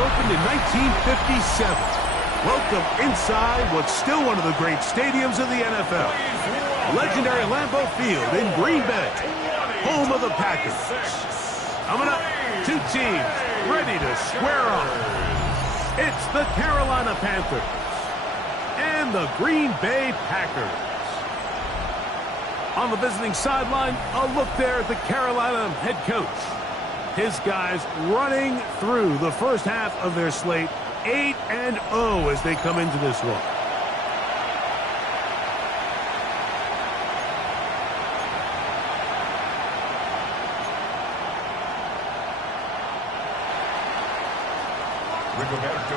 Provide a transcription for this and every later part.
opened in 1957. Welcome inside what's still one of the great stadiums of the NFL. Legendary Lambeau Field in Green Bay, home of the Packers. Coming up, two teams ready to square off. It's the Carolina Panthers and the Green Bay Packers. On the visiting sideline, a look there at the Carolina head coach. His guys running through the first half of their slate, 8-0 as they come into this one.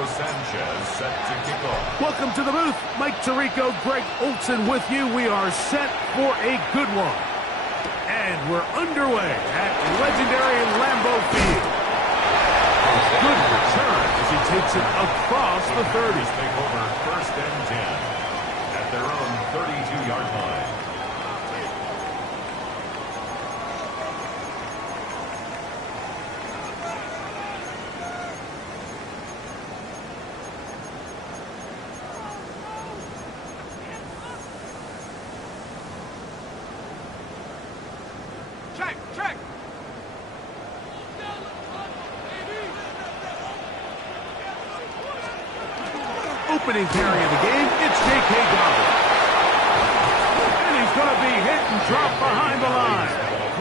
Sanchez set to kick off. Welcome to the booth. Mike Tirico, Greg Olson with you. We are set for a good one. And we're underway at legendary Lambeau Field. A good return as he takes it across the 30. Take over 1st and 10 at their own 32-yard line. Check. Opening carry of the game, it's J.K. Dobbins. And he's going to be hit and dropped behind the line.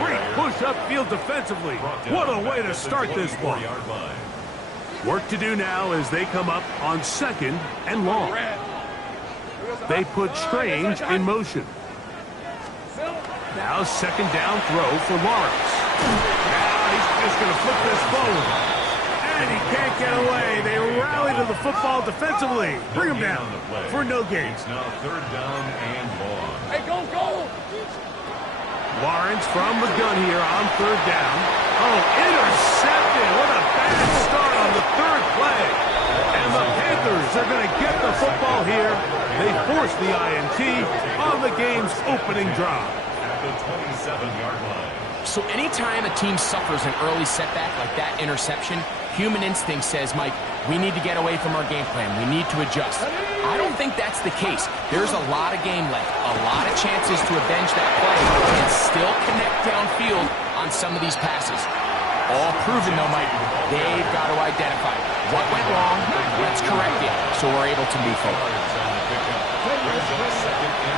Great push upfield defensively. What a way to start this one. Work to do now as they come up on 2nd and long. They put Strange in motion. Now 2nd down throw for Lawrence. Now he's just going to flip this forward. And he can't get away. They rally to the football defensively. Bring him down for no gain. It's now 3rd down and long. Hey, go! Lawrence from the gun here on 3rd down. Oh, intercepted. What a bad start on the 3rd play. And the Panthers are going to get the football here. They force the INT on the game's opening drive. The 27-yard line. So anytime a team suffers an early setback like that interception, human instinct says, Mike, we need to get away from our game plan. We need to adjust. I don't think that's the case. There's a lot of game left, a lot of chances to avenge that play and still connect downfield on some of these passes. All proven, though, Mike. They've got to identify what went wrong, let's correct it, so we're able to move forward.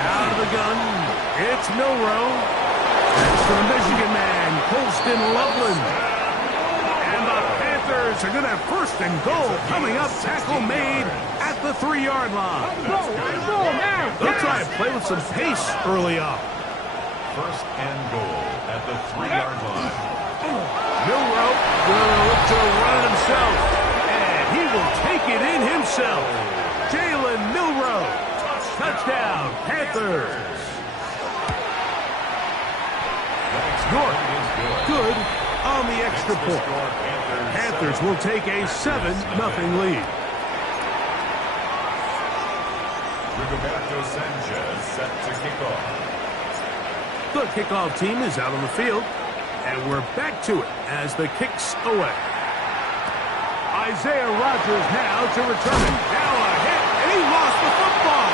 Out of the gun, it's Milrow. That's for the Michigan man, Colston Loveland. And the Panthers are going to have 1st and goal coming up. Tackle made at the 3-yard line. They'll try and play with some pace early on. 1st and goal at the 3-yard line. Milrow will look to run it himself. And he will take it in himself. Jalen Milrow. Touchdown, Panthers. York, good on the extra point. Panthers will take a 7-0 lead. Rigoberto Sanchez set to kick off. The kickoff team is out on the field, and we're back to it as the kick's away. Isaiah Rodgers now to return it. Now a hit, and he lost the football.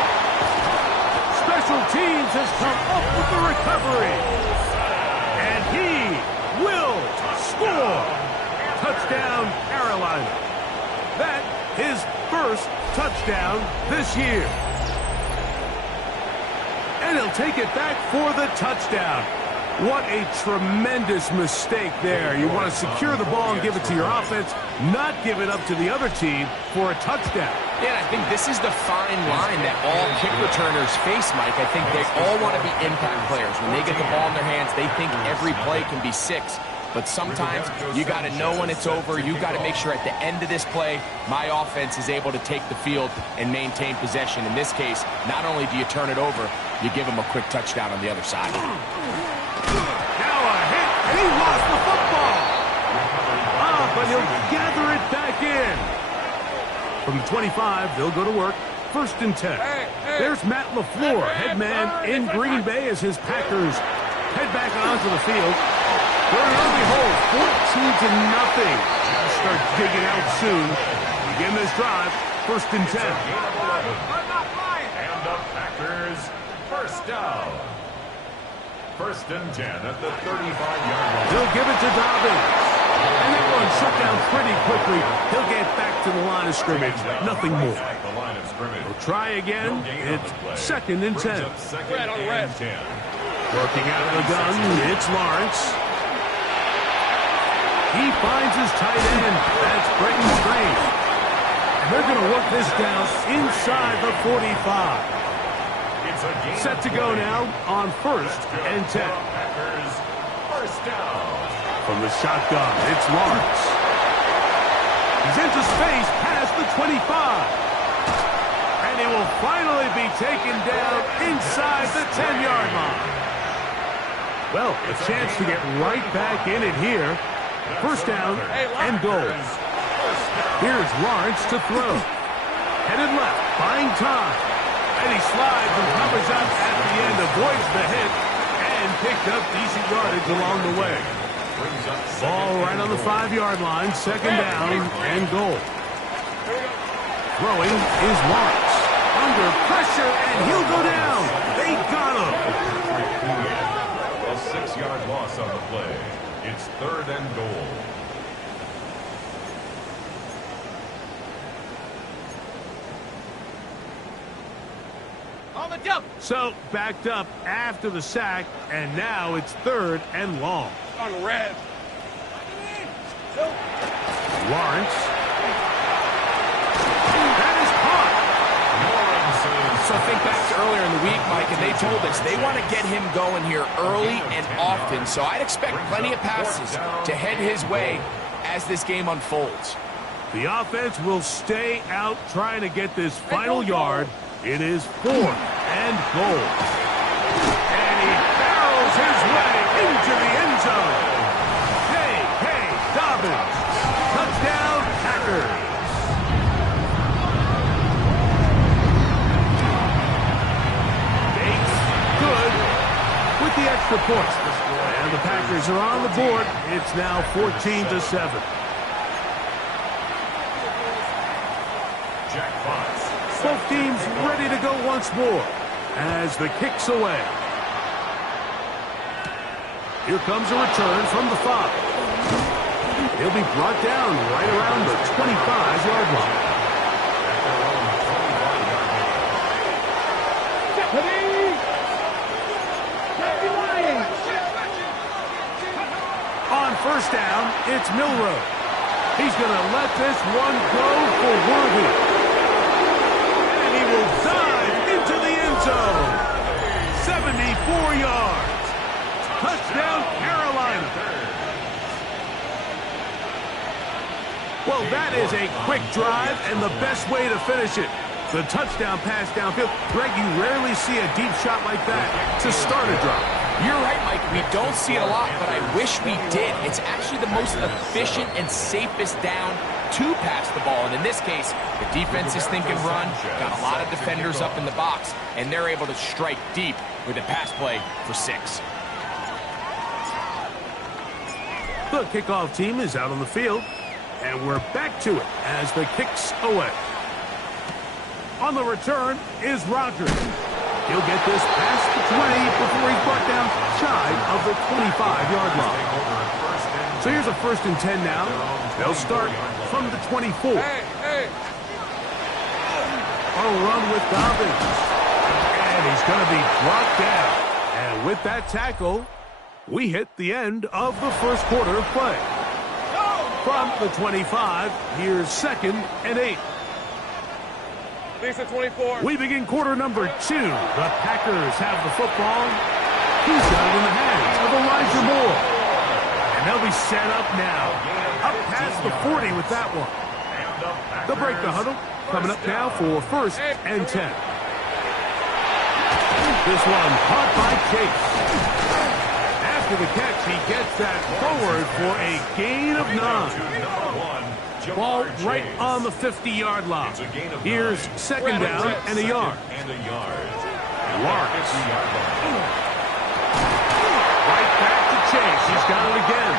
Special teams has come up with the recovery. And he will score. Touchdown, Carolina. That his 1st touchdown this year. And he'll take it back for the touchdown. What a tremendous mistake there. You want to secure the ball and give it to your offense, not give it up to the other team for a touchdown. Yeah, I think this is the fine line that all kick returners face, Mike. I think they all want to be impact players. When they get the ball in their hands, they think every play can be 6. But sometimes you got to know when it's over. You got to make sure at the end of this play, my offense is able to take the field and maintain possession. In this case, not only do you turn it over, you give them a quick touchdown on the other side. Now a hit, and he lost the football. But he'll gather it back in. From the 25, they'll go to work. 1st and 10. There's Matt LaFleur, head man in Green Bay as his Packers head back onto the field. They're in early hold, 14-0. start digging out soon. Begin this drive, 1st and 10. And the Packers, first down. 1st and 10 at the 35-yard line. He'll give it to Dobbins. And that one shut down pretty quickly. He'll get back to the line of scrimmage. Nothing more. The line of scrimmage. He'll try again. It's 2nd and 10. Working out of the gun, it's Lawrence. He finds his tight end. That's Brenton Strange. And they're going to work this down inside the 45. Set to go now on 1st and 10. Packers, first down. From the shotgun, it's Lawrence. He's into space past the 25. And he will finally be taken down inside the 10-yard line. Well, a chance to get right back in it here. 1st down and goal. Here's Lawrence to throw. Headed left, buying time. And he slides and covers up at the end, avoids the hit, and picked up decent yardage along the way. Ball right on the 5-yard line, 2nd down and goal. Throwing is Lawrence. Under pressure, and he'll go down. They got him. A 6-yard loss on the play. It's 3rd and goal. So, backed up after the sack, and now it's 3rd and long. On red. Lawrence. That is caught. So think back to earlier in the week, Mike, and they told us they want to get him going here early and often. So I'd expect plenty of passes to head his way as this game unfolds. The offense will stay out trying to get this final yard. It is 4th and goal. And he barrels his way into the end zone. J.K. Dobbins. Touchdown, Packers. Bates, good with the extra point. And the Packers are on the board. It's now 14-7. Jack Fox. Both teams ready to go once more as the kick's away. Here comes a return from the 5. He'll be brought down right around the 25-yard line. On 1st down, it's Milroe. He's going to let this one go for Worthy. Will dive into the end zone. 74 yards. Touchdown, Carolina. Well, that is a quick drive and the best way to finish it. The touchdown pass downfield. Greg, you rarely see a deep shot like that to start a drive. You're right, Mike. We don't see it a lot, but I wish we did. It's actually the most efficient and safest down to pass the ball. And in this case, the defense is thinking run, got a lot of defenders up in the box, and they're able to strike deep with a pass play for 6. The kickoff team is out on the field, and we're back to it as the kick's away. On the return is Rodgers. He'll get this past the 20 before he's brought down shy of the 25-yard line. So here's a 1st and 10 now. They'll start from the 24. A run with Dobbins. And he's going to be brought down. And with that tackle, we hit the end of the 1st quarter of play. From the 25, here's 2nd and 8. Lisa 24. We begin quarter number 2. The Packers have the football. He's got it in the hands of Elijah Moore. And they'll be set up now. Up past the 40 with that one. They'll break the huddle. Coming up now for 1st and 10. This one caught by Chase. After the catch, he gets that forward for a gain of 9. Ball right on the 50-yard line. Here's 2nd down and a yard. Lawrence. Right back to Chase. He's got it again.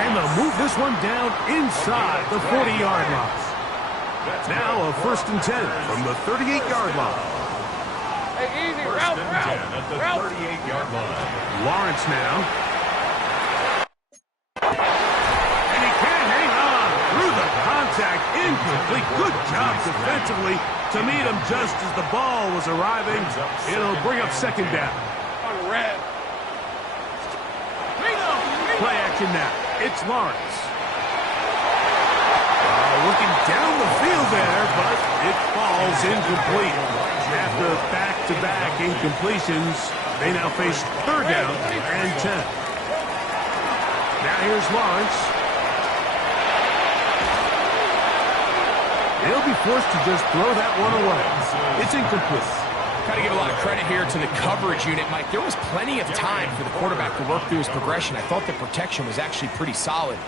And they'll move this one down inside the 40-yard line. Now a 1st and 10 from the 38-yard line. Hey, easy, First and 10 at the 38-yard line. Lawrence now. And he can't hang on through the contact. Incomplete. Good job defensively to meet him just as the ball was arriving. It'll bring up 2nd down. On red. Play action now. It's Lawrence. Looking down the field there, but it falls incomplete. After back-to-back incompletions, they now face 3rd down and 10. Now here's Lawrence. He'll be forced to just throw that one away. It's incomplete. Got to give a lot of credit here to the coverage unit, Mike. There was plenty of time for the quarterback to work through his progression. I thought the protection was actually pretty solid.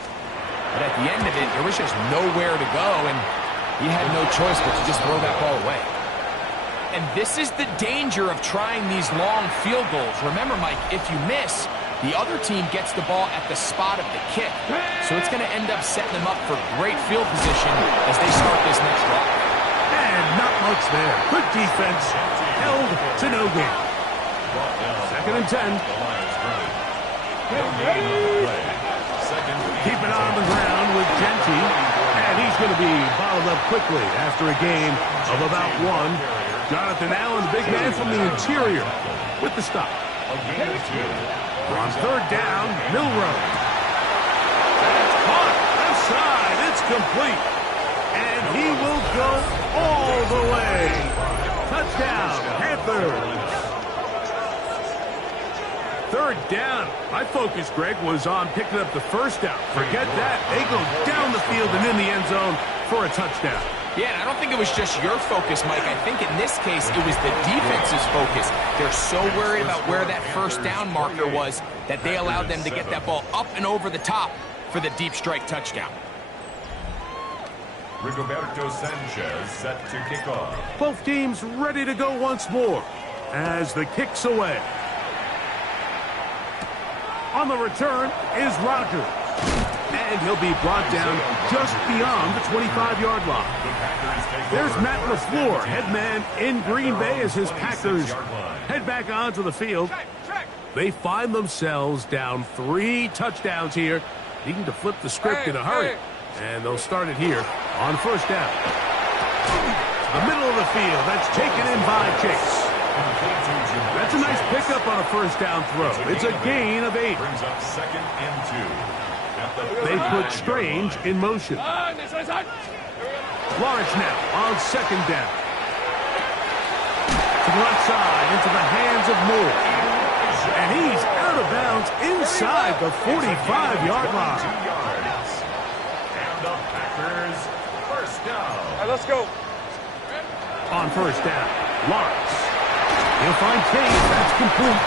But at the end of it, there was just nowhere to go, and he had no choice but to just throw that ball away. And this is the danger of trying these long field goals. Remember, Mike, if you miss, the other team gets the ball at the spot of the kick. So it's going to end up setting them up for great field position as they start this next drive. And not much there. Good defense. Held to no gain. 2nd and 10. Keep it on the ground with Genty. And he's going to be bottled up quickly after a gain of about 1. Jonathan Allen, the big man from the interior, with the stop. On 3rd down, Milroe. That's caught. Left side. It's complete. And he will go all the way. Touchdown, Panthers. 3rd down. My focus, Greg, was on picking up the 1st down. Forget that. They go down the field and in the end zone for a touchdown. Yeah, and I don't think it was just your focus, Mike. I think in this case, it was the defense's focus. They're so worried about where that 1st down marker was that they allowed them to get that ball up and over the top for the deep strike touchdown. Rigoberto Sanchez set to kick off. Both teams ready to go once more as the kick's away. On the return is Rodgers. And he'll be brought down just beyond the 25-yard line. There's Matt LaFleur, head man in Green Bay as his Packers head back onto the field. They find themselves down 3 touchdowns here, needing to flip the script in a hurry. And they'll start it here on 1st down. The middle of the field, that's taken in by Chase. That's a nice pickup on a 1st down throw. It's a gain of 8. Brings up 2nd and 2. They put Strange in motion. Lawrence now on 2nd down. To the left side, into the hands of Moore. And he's out of bounds inside the 45-yard line. And the Packers 1st down. All right, let's go. On 1st down, Lawrence. He'll find Case. That's complete.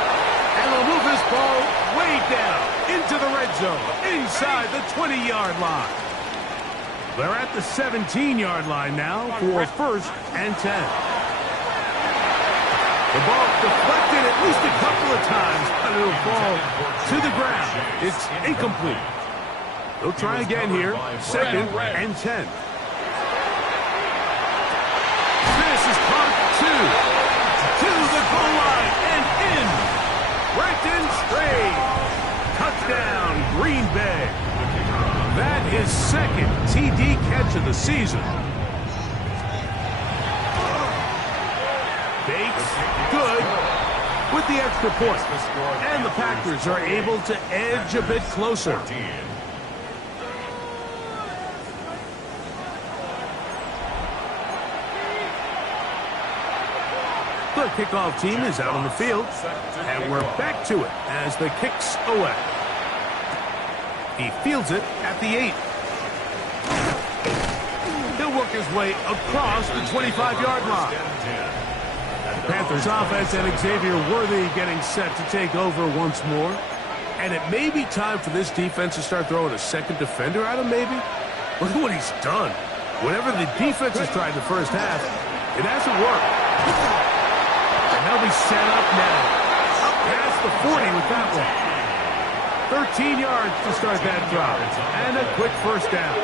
And they'll move this ball way down into the red zone, inside the 20-yard line. They're at the 17-yard line now for 1st and 10. The ball deflected at least a couple of times, but it'll fall to the ground. It's incomplete. They'll try again here, 2nd and 10. This is part 2. To the goal line and in. Brenton straight. Touchdown, Green Bay. That is 2nd TD catch of the season. Bates, good, with the extra point. And the Packers are able to edge a bit closer. The kickoff team is out on the field, and we're back to it as the kick's away. He fields it at the 8. He'll work his way across the 25-yard line. The Panthers offense and Xavier Worthy getting set to take over once more. And it may be time for this defense to start throwing a 2nd defender at him, maybe. Look at what he's done. Whatever the defense has tried the first half, it hasn't worked. They'll be set up now. Up past the 40 with that one. 13 yards to start that drive. And a quick first down.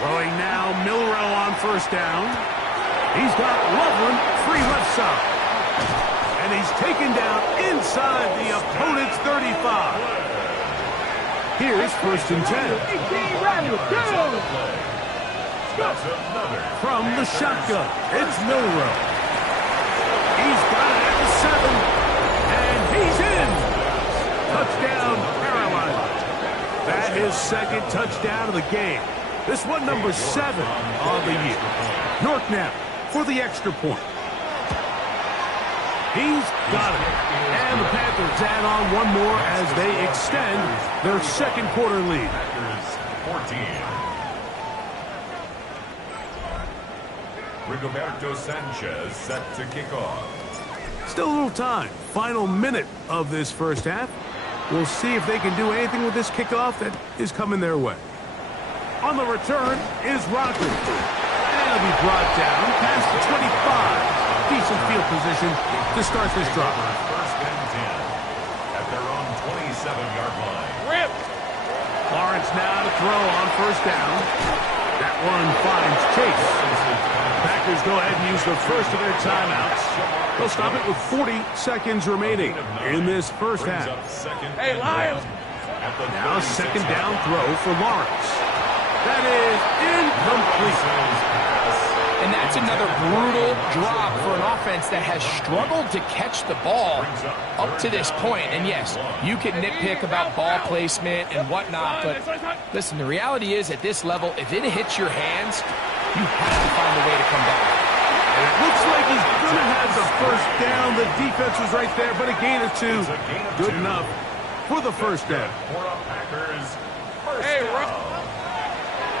Throwing now, Milroe on first down. He's got Loveland free left side. And he's taken down inside the opponent's 35. Here's first and 10. From the shotgun, it's Milroe. He's got it at the 7. And he's in. Touchdown, Carolina. That is second touchdown of the game. This one number 7 on the year. York now for the extra point. He's got it. And the Panthers add on one more as they extend their second quarter lead. 14. Rigoberto Sanchez set to kick off. Still a little time. Final minute of this first half. We'll see if they can do anything with this kickoff that is coming their way. On the return is Rodgers. And he'll be brought down past the 25. Decent field position to start this drive. First and 10 at their own 27-yard line. Rip. Lawrence now to throw on first down. That one finds Chase. Packers go ahead and use the first of their timeouts. They'll stop it with 40 seconds remaining in this first half. Hey, Lions. Now second down throw for Lawrence. That is incomplete. And that's another brutal drop for an offense that has struggled to catch the ball up to this point. And yes, you can nitpick about ball placement and whatnot, but listen, the reality is at this level, if it hits your hands, you have to find a way to come back. And it looks like he's going to have the first down. The defense was right there, but a gain of 2. Good enough for the first down. Hey,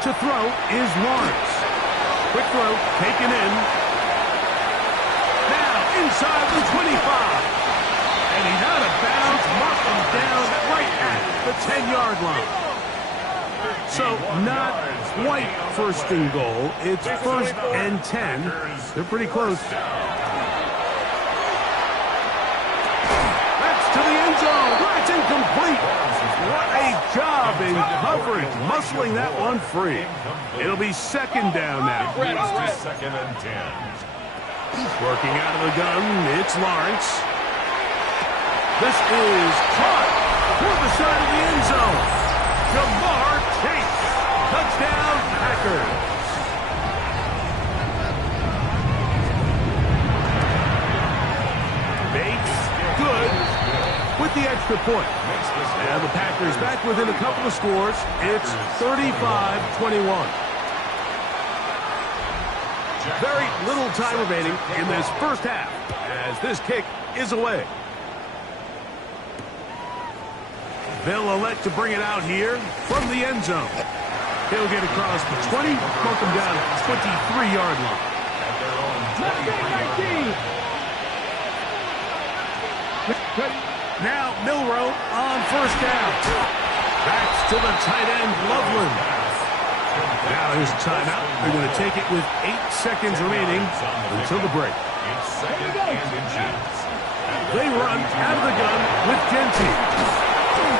To throw is Lawrence. Quick throw, taken in. Now inside the 25. And he's out of bounds, marked him down right at the 10-yard line. So not quite first and goal. It's first and 10. They're pretty close. That's to the end zone. It's incomplete. What a job in coverage, muscling that one free. It'll be second down now. Second and 10. Working out of the gun, it's Lawrence. This is caught toward the side of the end zone. Jamar Chase. Touchdown, Packers. Bates, good, with the extra point. And the Packers back within a couple of scores. It's 35-21. Very little time remaining in this first half as this kick is away. They'll elect to bring it out here from the end zone. He'll get across the 20, bump him down at the 23-yard line. Now Milroe on first down. Backs to the tight end, Loveland. Now here's a timeout. They're going to take it with 8 seconds remaining until the break. They run out of the gun with Genty.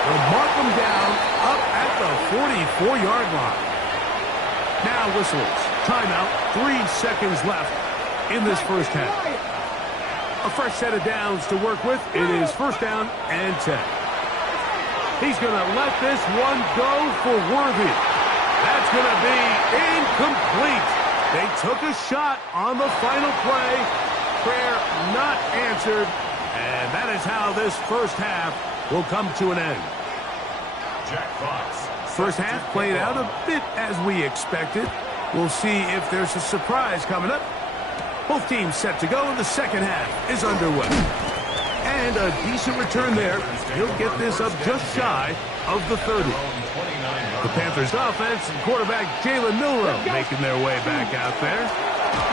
They'll mark them down up at the 44-yard line. Now whistles. Timeout. 3 seconds left in this first half. A fresh set of downs to work with. It is first down and 10. He's going to let this one go for Worthy. That's going to be incomplete. They took a shot on the final play. Prayer not answered. And that is how this first half will come to an end. First half played out a bit as we expected. We'll see if there's a surprise coming up. Both teams set to go, and the second half is underway. And a decent return there. He'll get this up just shy of the 30. The Panthers offense and quarterback Jalen Milroe making their way back out there.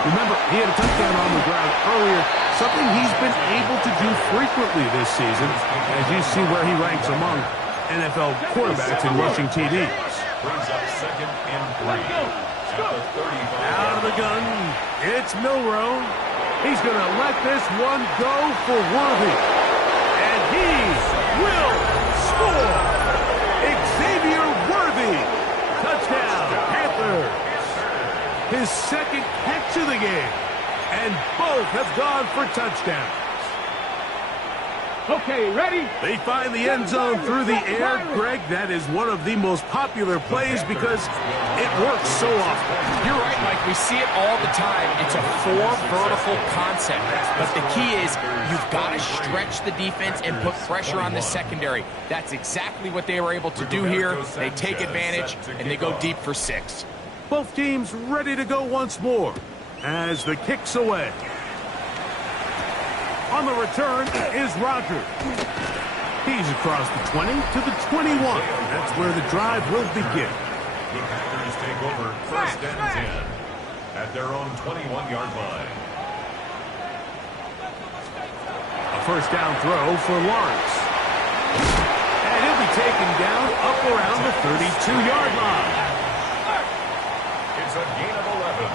Remember, he had a touchdown on the ground earlier, something he's been able to do frequently this season, as you see where he ranks among NFL quarterbacks in rushing TDs. Brings up second and 3. Out of the gun, it's Milroe. He's going to let this one go for Worthy. And And he will score. Xavier Worthy. Touchdown, Panthers. His second catch of the game. And both have gone for touchdowns. Okay, ready? They find the end zone through the air. Greg, that is one of the most popular plays because it works so often. You're right, Mike. We see it all the time. It's a four-vertical concept. But the key is you've got to stretch the defense and put pressure on the secondary. That's exactly what they were able to do here. They take advantage, and they go deep for 6. Both teams ready to go once more as the kick's away. On the return is Roger. He's across the 20 to the 21. That's where the drive will begin. The Packers take over first and 10 at their own 21-yard line. A first down throw for Lawrence. And he'll be taken down up around the 32-yard line. It's a gain of 11.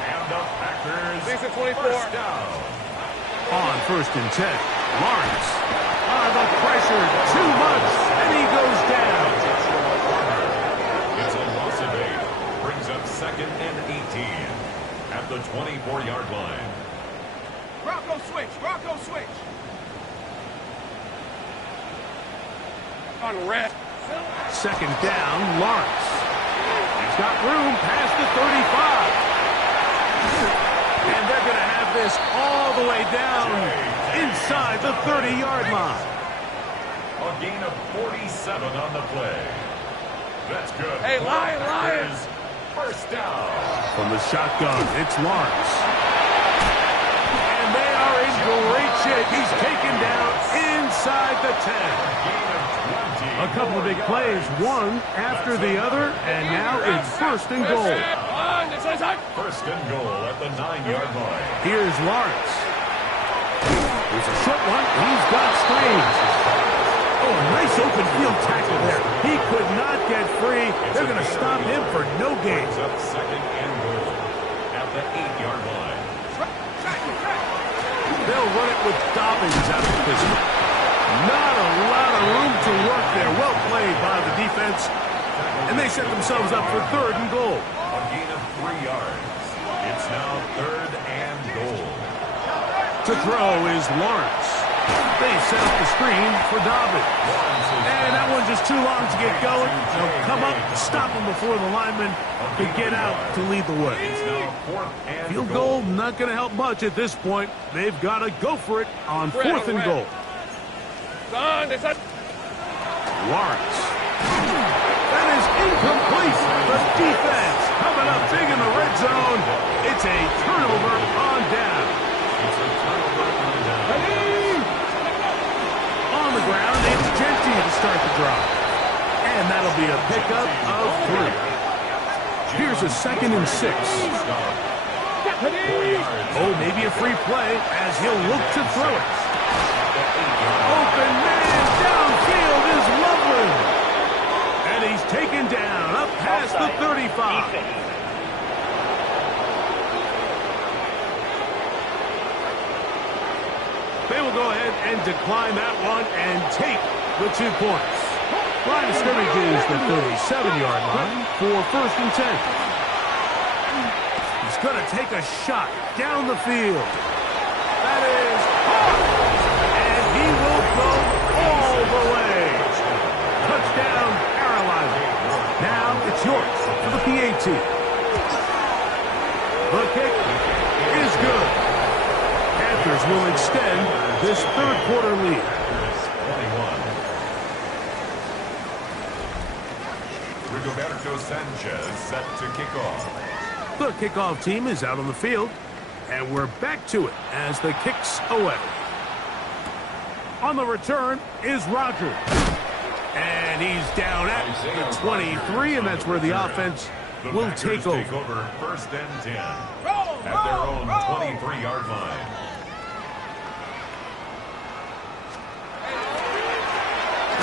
And the Packers Decent 24. first down. On first and 10, Lawrence. The pressure, too much, and he goes down. It's a loss of 8. Brings up second and 18 at the 24-yard line. Rocco switch. Rocco switch. On red. Second down, Lawrence. He's got room past the 35. And they're going to have this all the way down inside the 30-yard line. A gain of 47 on the play. That's good. Hey, Lions. First down. From the shotgun, it's Lawrence. And they are in great shape. He's taken down inside the 10. Gain of 20. A couple of big plays, one after the other, and now it's first and goal. First and goal at the 9-yard line. Here's Lawrence. Here's a short one. He's got screens. Oh, a nice open field tackle there. He could not get free. They're going to stop him for no gain. Up second and goal at the 8-yard line. They'll run it with Dobbins out of position. Not a lot of room to work there. Well played by the defense. And they set themselves up for third and goal. A gain of 3 yards. It's now third and goal. To throw is Lawrence. They set up the screen for Dobbins. And that one's just too long to get going. They'll come up, stop him before the lineman could get out to lead the way. It's now fourth and Field goal not going to help much at this point. They've got to go for it on fourth and goal. Lawrence. That is incomplete. The defense coming up big in the red zone. It's a turnover on down. It's a turnover on down. On the ground, it's Genty to start the drive. And that'll be a pickup of 3. Here's a second and 6. Oh, maybe a free play as he'll look to throw it. Open man downfield is Loveland. And he's taken down up past the 35. They will go ahead and decline that one and take the 2 points. Line of scrimmage is the 37-yard line for first and 10. He's going to take a shot down the field. That is hard. And he will go all the way. Touchdown, Carolina. Now it's yours for the PAT. The kick is good. Panthers will extend this third-quarter lead. Rigoberto Sanchez set to kick off. The kickoff team is out on the field, and we're back to it as the kick's away. On the return is Roger. And he's down at the 23, and that's where the offense will take over. First and 10 at their own 23-yard line.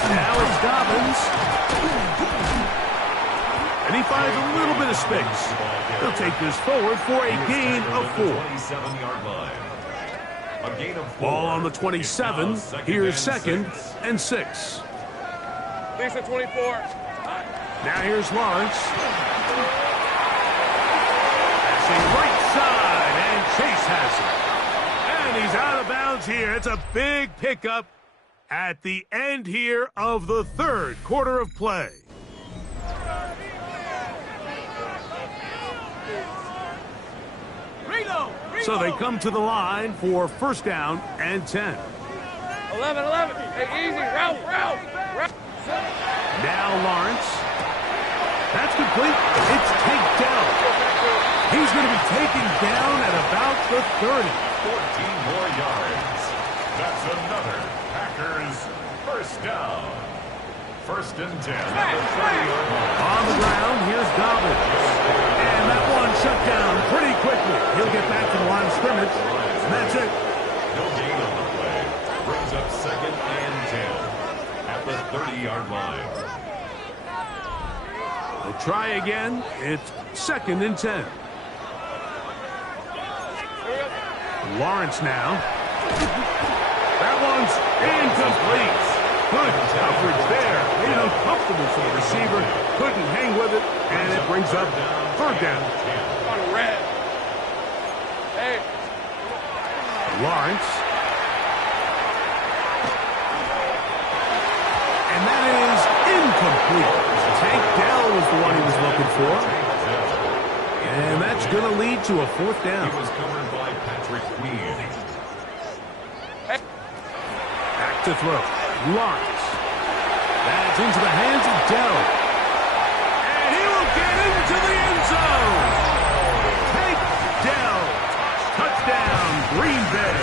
Now it's Dobbins. And he finds a little bit of space. He'll take this forward for a gain of 4. 27-yard line. A gain of 4. Ball on the 27. Here's second and 6. Lisa 24. Now here's Lawrence. Passing right side, and Chase has it. And he's out of bounds here. It's a big pickup at the end here of the third quarter of play. So they come to the line for first down and 10. 11. Hey, easy. Route. Now Lawrence. That's complete. It's taken down. He's going to be taken down at about the 30. 14 more yards. That's another Packers first down. First and 10 at the 30-yard line. On the ground, here's Dobbins. And that one shut down pretty quickly. He'll get back to the line of scrimmage. And that's it. No gain on the play. Brings up second and 10 at the 30-yard line. They'll try again. It's second and 10. Lawrence now. That one's incomplete. Good coverage there. Made it uncomfortable for the receiver. Couldn't hang with it, and it brings up third down. On red. Hey. Lawrence. And that is incomplete. Tank Dell was the one he was looking for. And that's going to lead to a fourth down. He was covered by Patrick Queen. Back to throw. Lawrence. That's into the hands of Dell. And he will get into the end zone. Tank Dell. Touchdown, Green Bay.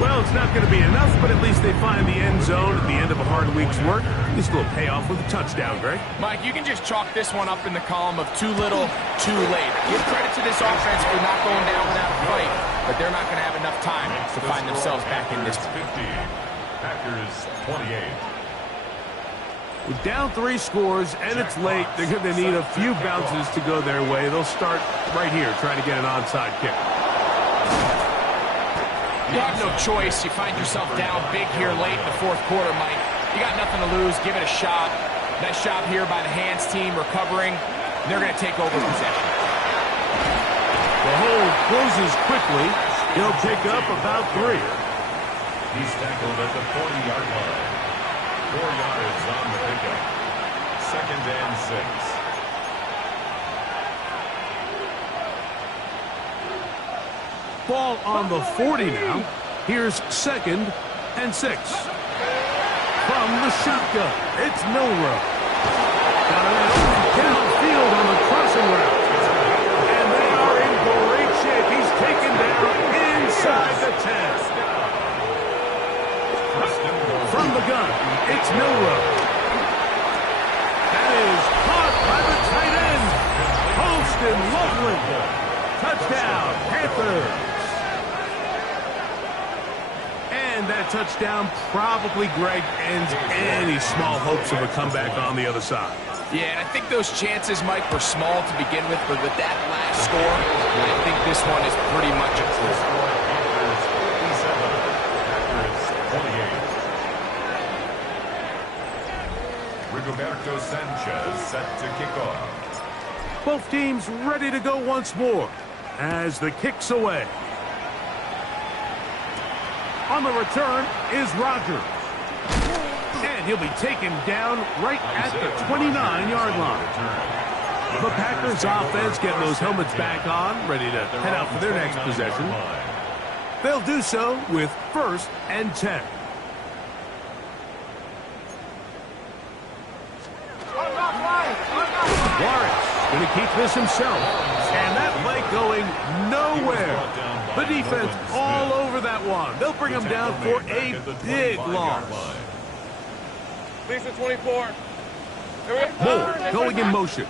Well, it's not going to be enough, but at least they find the end zone at the end of a hard week's work. At least a little payoff with a touchdown, Greg. Mike, you can just chalk this one up in the column of too little, too late. Give credit to this offense for not going down without a fight, but they're not going to have enough time to find themselves back in this. 50. Packers 28. With down 3 scores and it's late, they're going to need a few bounces to go their way. They'll start right here trying to get an onside kick. You have no choice. You find yourself down big here late in the fourth quarter, Mike. You got nothing to lose. Give it a shot. Nice job here by the hands team recovering. They're going to take over possession. The hole closes quickly. He'll pick up about 3. He's tackled at the 40-yard line. 4 yards on the pickup. Second and 6. Ball on the 40 now. Here's second and 6. From the shotgun, it's Milrow. Got an open downfield on the crossing route. And they are in great shape. He's taken down inside the 10. From the gun, it's Milrow. That is caught by the tight end. Holston Loveland. Touchdown, Panthers. And that touchdown probably, Greg, ends any small hopes of a comeback on the other side. Yeah, and I think those chances, Mike, were small to begin with, but with that last score, I think this one is pretty much a clear. Rigoberto Sanchez set to kick off. Both teams ready to go once more as the kick's away. On the return is Rogers. And he'll be taken down right at the 29-yard line. The Packers offense getting those helmets back on, ready to head out for their next possession. They'll do so with first and 10. Lawrence going to keep this himself. And that play going nowhere. The defense all over that one. They'll bring him down for a big loss. Lisa 24. Moore going in motion.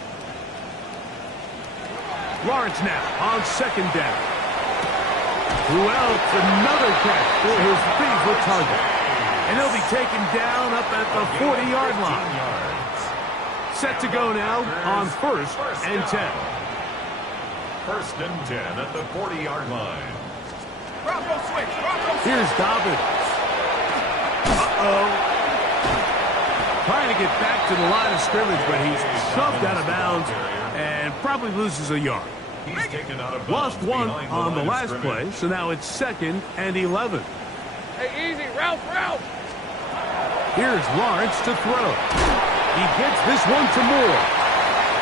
Lawrence now on second down. Who else? Another catch for his favorite target. And he'll be taken down up at the 40-yard line. Set to go now on first and 10. First and 10 at the 40-yard line. Here's Dobbins. Uh-oh. Trying to get back to the line of scrimmage, but he's shoved out of bounds and probably loses a yard. He's taken out of bounds Lost one behind the on the line of last play, so now it's 2nd and 11. Hey, easy. Ralph. Here's Lawrence to throw. He gets this one to Moore.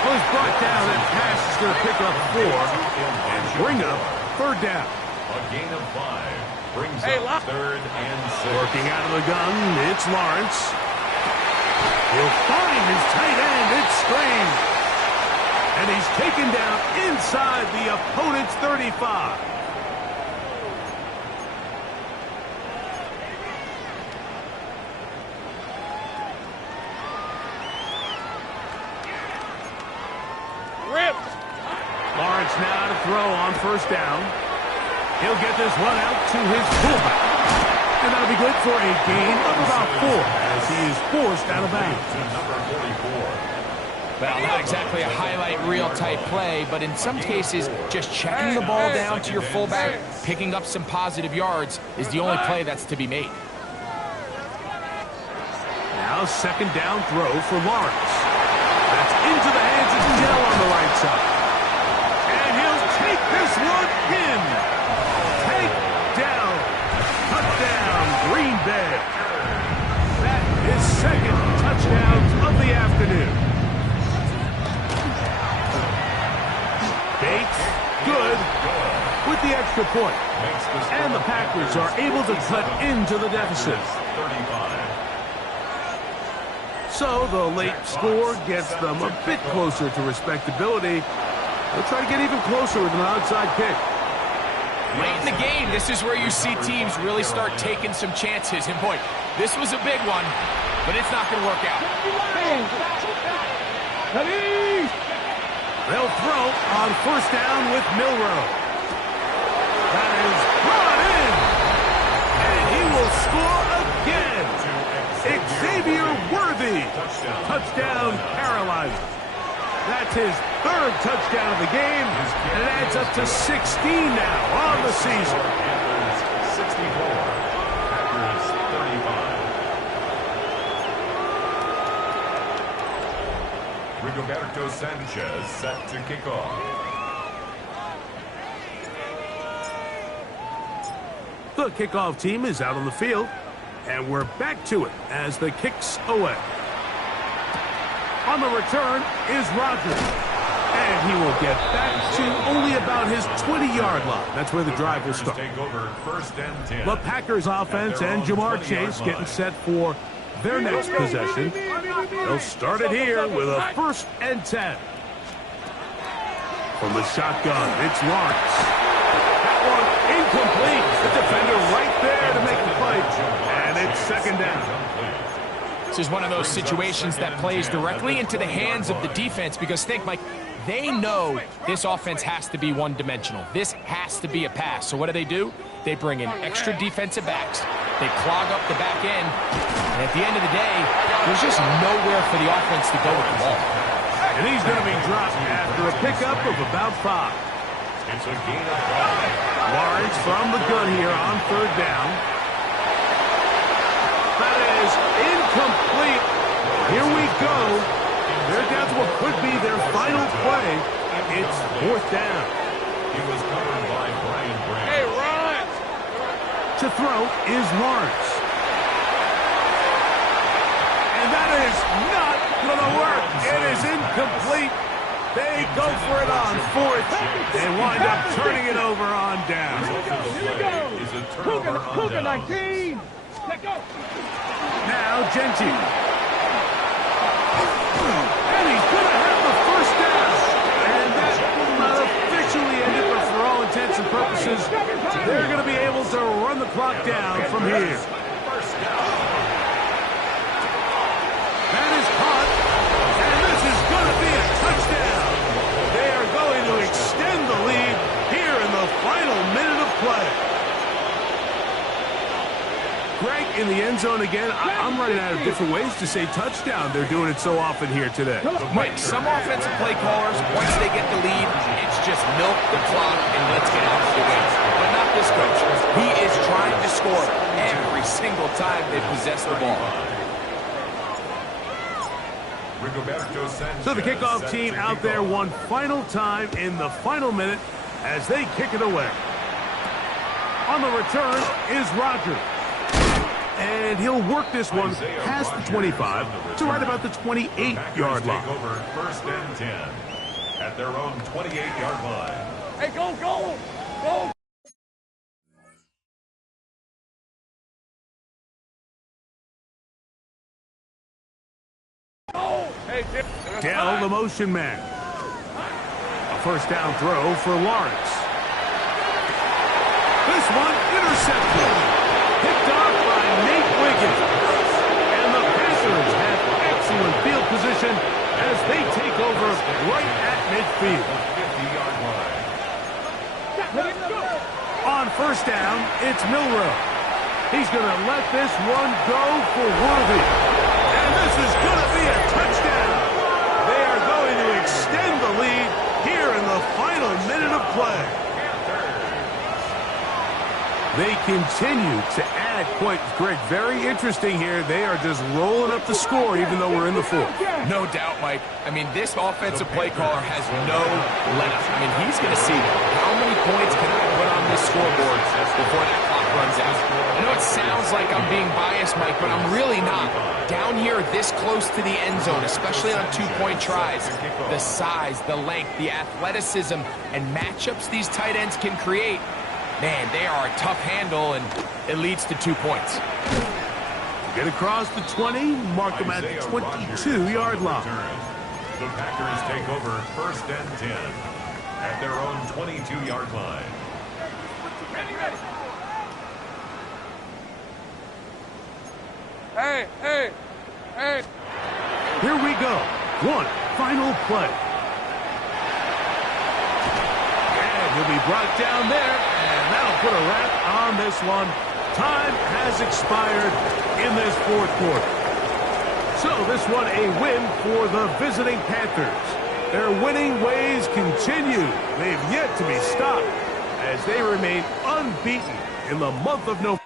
Was brought down and passes to pick up 4 and bring up 3rd down. A gain of 5 brings up 3rd and 6. Working out of the gun, it's Lawrence. He'll find his tight end. It's Strange. And he's taken down inside the opponent's 35. Lawrence now to throw on 1st down. He'll get this one out to his fullback. And that'll be good for a gain of about 4 as he is forced out of bounds. Number 44. Well, not exactly a highlight reel type play, but in some cases, just checking the ball down to your fullback, picking up some positive yards is the only play that's to be made. Now 2nd down throw for Lawrence. That's into the hands of Dell on the right side. And he'll take this one in. Take down. Touchdown, Green Bay. That is 2nd touchdown of the afternoon. Bates, good, with the extra point. And the Packers are able to cut into the deficit. 35. So the late score gets them a bit closer to respectability. They'll try to get even closer with an outside kick. Late in the game, this is where you see teams really start taking some chances. And boy, this was a big one, but it's not going to work out. They'll throw on 1st down with Milroe. That is brought in. And he will score again. Xavier Worthy. Touchdown, Carolina. That's his 3rd touchdown of the game, and it adds up to 16 now on the season. Panthers 64. Packers 35. Rigoberto Sanchez set to kick off. The kickoff team is out on the field, and we're back to it as the kick's away. On the return is Rodgers, and he will get back to only about his 20-yard line. That's where the drive will start. Take over 1st and 10. The Packers offense and Jamar Chase getting set for their next possession. They'll start it here with a 1st and 10. From the shotgun, it's Lawrence. That one incomplete. The defender right there to make the play, and it's 2nd down. This is one of those situations that plays directly into the hands of the defense because think, Mike, they know this offense has to be one-dimensional. This has to be a pass. So what do? They bring in extra defensive backs. They clog up the back end. And at the end of the day, there's just nowhere for the offense to go with the ball. And he's going to be dropped after a pickup of about 5. It's a gain of 5. Lawrence from the gun here on 3rd down. That is incomplete. Here we go. They're down to what could be their final play. It's 4th down. He was covered by Brian Brown. Hey, run! To throw is Lawrence. And that is not going to work. It is incomplete. They go for it on 4th. They wind up turning it over on down. Is a turnover on down. 19! Let go! Now Genty. And he's going to have the 1st down. And that will not officially end it, but for all intents and purposes, they're going to be able to run the clock down from here. That is caught. And this is going to be a touchdown. They are going to extend the lead here in the final minute of play. Greg, in the end zone again. I'm running out of different ways to say touchdown. They're doing it so often here today. Mike, some offensive play callers, once they get the lead, it's just milk the clock and let's get out of the way. But not this coach. He is trying to score every single time they possess the ball. So the kickoff team out there one final time in the final minute as they kick it away. On the return is Roger. And he'll work this one past the 25 to right about the 28-yard line. Over first and 10 at their own 28-yard line. Hey, go, go, go. Dell, the motion man. A first down throw for Lawrence. This one intercepted. Picked off by Nate Wiggins. And the Packers have excellent field position as they take over right at midfield. 50-yard line. On first down, it's Milroe. He's going to let this one go for Worthy. And this is going to be a touchdown. They are going to extend the lead here in the final minute of play. They continue to add points. Greg, very interesting here. They are just rolling up the score even though we're in the fourth. No doubt, Mike. I mean, this offensive play caller has no let-up. I mean, he's going to see how many points can I put on this scoreboard before that clock runs out. I know it sounds like I'm being biased, Mike, but I'm really not. Down here this close to the end zone, especially on two-point tries, the size, the length, the athleticism, and matchups these tight ends can create, man, they are a tough handle, and it leads to 2 points. Get across the 20, mark them at the 22-yard line. The Packers take over first and 10 at their own 22-yard line. Hey, hey, hey. Here we go. One final play. And he'll be brought down there, and that'll put a wrap on this one. Time has expired in this fourth quarter. So this one a win for the visiting Panthers. Their winning ways continue. They've yet to be stopped as they remain unbeaten in the month of November.